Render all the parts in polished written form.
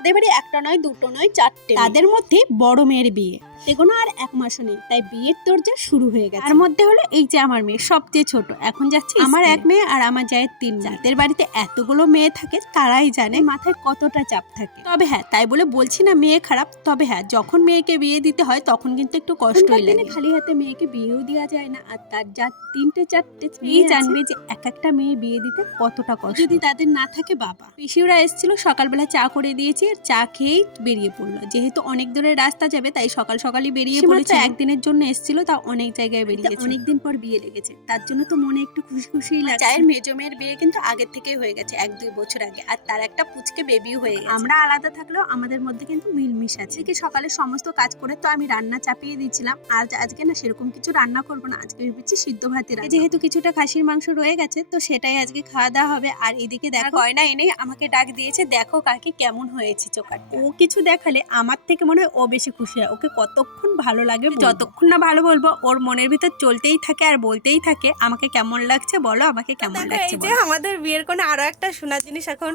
আমাদের বাড়ি একটা নয় দুটো নয় চারটে, তাদের মধ্যে বড় মেয়ের বিয়ে এখনো আর এক মাসও নেই, তাই বিয়ের তোড়জোড় শুরু হয়ে গেছে। তার মধ্যে হলো এই যে আমার মেয়ে সবচেয়ে ছোট, এখন যাচ্ছে আমার এক মেয়ে আর আমার জায়ের 3 মেয়ে। যাদের বাড়িতে এতগুলো মেয়ে থাকে তারাই জানে মাথায় কতটা চাপ থাকে। তবে হ্যাঁ, তাই বলে বলছি না মেয়ে খারাপ, তবে হ্যাঁ যখন মেয়েকে বিয়ে দিতে হয় তখন কিন্তু একটু কষ্টই লাগে। খালি হাতে মেয়েকে বিয়েও দেওয়া যায় না, আর তার যা 3টে 4টে মেয়ে জানবে যে এক একটা মেয়ে বিয়ে দিতে কতটা কষ্ট। যদি তাদের না থাকে বাবা। পিসিওরা এসেছিল, সকালবেলা চা করে দিয়েছি, আর চা খেয়েই বেরিয়ে পড়লো। যেহেতু অনেক দূরের রাস্তা যাবে তাই সকালই বেরিয়ে পড়েছে। একদিনের জন্য এসেছিল, তা অনেক জায়গায় বেরিয়েছে। অনেকদিন পর বিয়ে লেগেছে, তার জন্য তো মনে একটু খুশি লাগছে। চায়ের মেজো মেয়ের বিয়ে কিন্তু আগের থেকেই হয়ে গেছে, 1-2 বছর আগে, আর তার একটা পুচকে বেবিও হয়ে গেছে। আমরা আলাদা থাকলেও আমাদের মধ্যে কিন্তু মিলমিশ আছে। কি সকালে সমস্ত কাজ করে তো আমি রান্না চাপিয়ে দিয়েছিলাম, আর আজকে না সেরকম কিছু রান্না করবো না, আজকে ভেবেছি সিদ্ধ ভাতই রান্না। যেহেতু কিছুটা খাসির মাংস রয়ে গেছে তো সেটাই আজকে খাওয়া দাওয়া হবে। আর এদিকে দেখো গয়না এনে আমাকে ডাক দিয়েছে, দেখো কাকি কেমন হয়েছে চোকার। ও কিছু দেখালে আমার থেকে মনে হয় ও বেশি খুশি হয়। ওকে কতক্ষণ ভালো লাগে, যতক্ষণ না ভালো বলবো ওর মনের ভিতর চলতেই থাকে আর বলতেই থাকে আমাকে কেমন লাগছে বলো, আমাকে কেমন লাগছে। এই যে আমাদের বিয়ের কোণে আরো একটা সোনার জিনিস এখন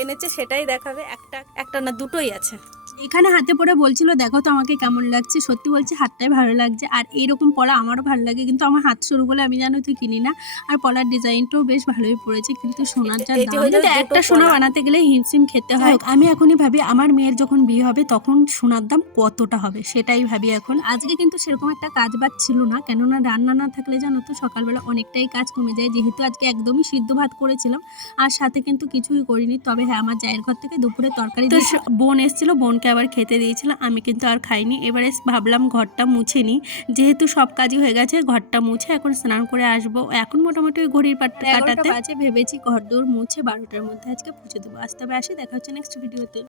এনেছে, সেটাই দেখাবে। একটা না দুটোই আছে। এখানে হাতে পরে বলছিল দেখো তো আমাকে কেমন লাগছে। সত্যি বলছি হাতটাই ভালো লাগছে, আর এইরকম পলা আমারও ভালো লাগে, কিন্তু আমার হাত সরু বলে আমি জানো তুই কিনি না। আর পলার ডিজাইনটাও বেশ ভালোই পড়েছে, কিন্তু সোনার যা দাম, একটা সোনা বানাতে গেলে হিমশিম খেতে হয়। আমি এখনই ভাবি আমার মেয়ের যখন বিয়ে হবে তখন সোনার দাম কতটা হবে, সেটাই ভাবি এখন। আজকে কিন্তু সেরকম একটা কাজ বাজ ছিল না, কেননা রান্না না থাকলে জানো তো সকালবেলা অনেকটাই কাজ কমে যায়। যেহেতু আজকে একদমই সিদ্ধ ভাত করেছিলাম আর সাথে কিন্তু কিছুই করিনি। তবে হ্যাঁ, আমার জায়ের ঘর থেকে দুপুরে তরকারি বোন এসেছিল, বোনকে আবার খেতে দিয়েছিলাম, আমি কিন্তু আর খাইনি। এবারে ভাবলাম ঘরটা মুছে নিই, যেহেতু সব কাজই হয়ে গেছে, ঘরটা মুছে এখন স্নান করে আসবো। এখন মোটামুটি ঘড়ির পাটটা কাটাতে ভেবেছি ঘর দৌড় মুছে 12টার মধ্যে আজকে পুজো দেবো। আসতে হবে, আসি, দেখা হচ্ছে নেক্সট ভিডিওতে।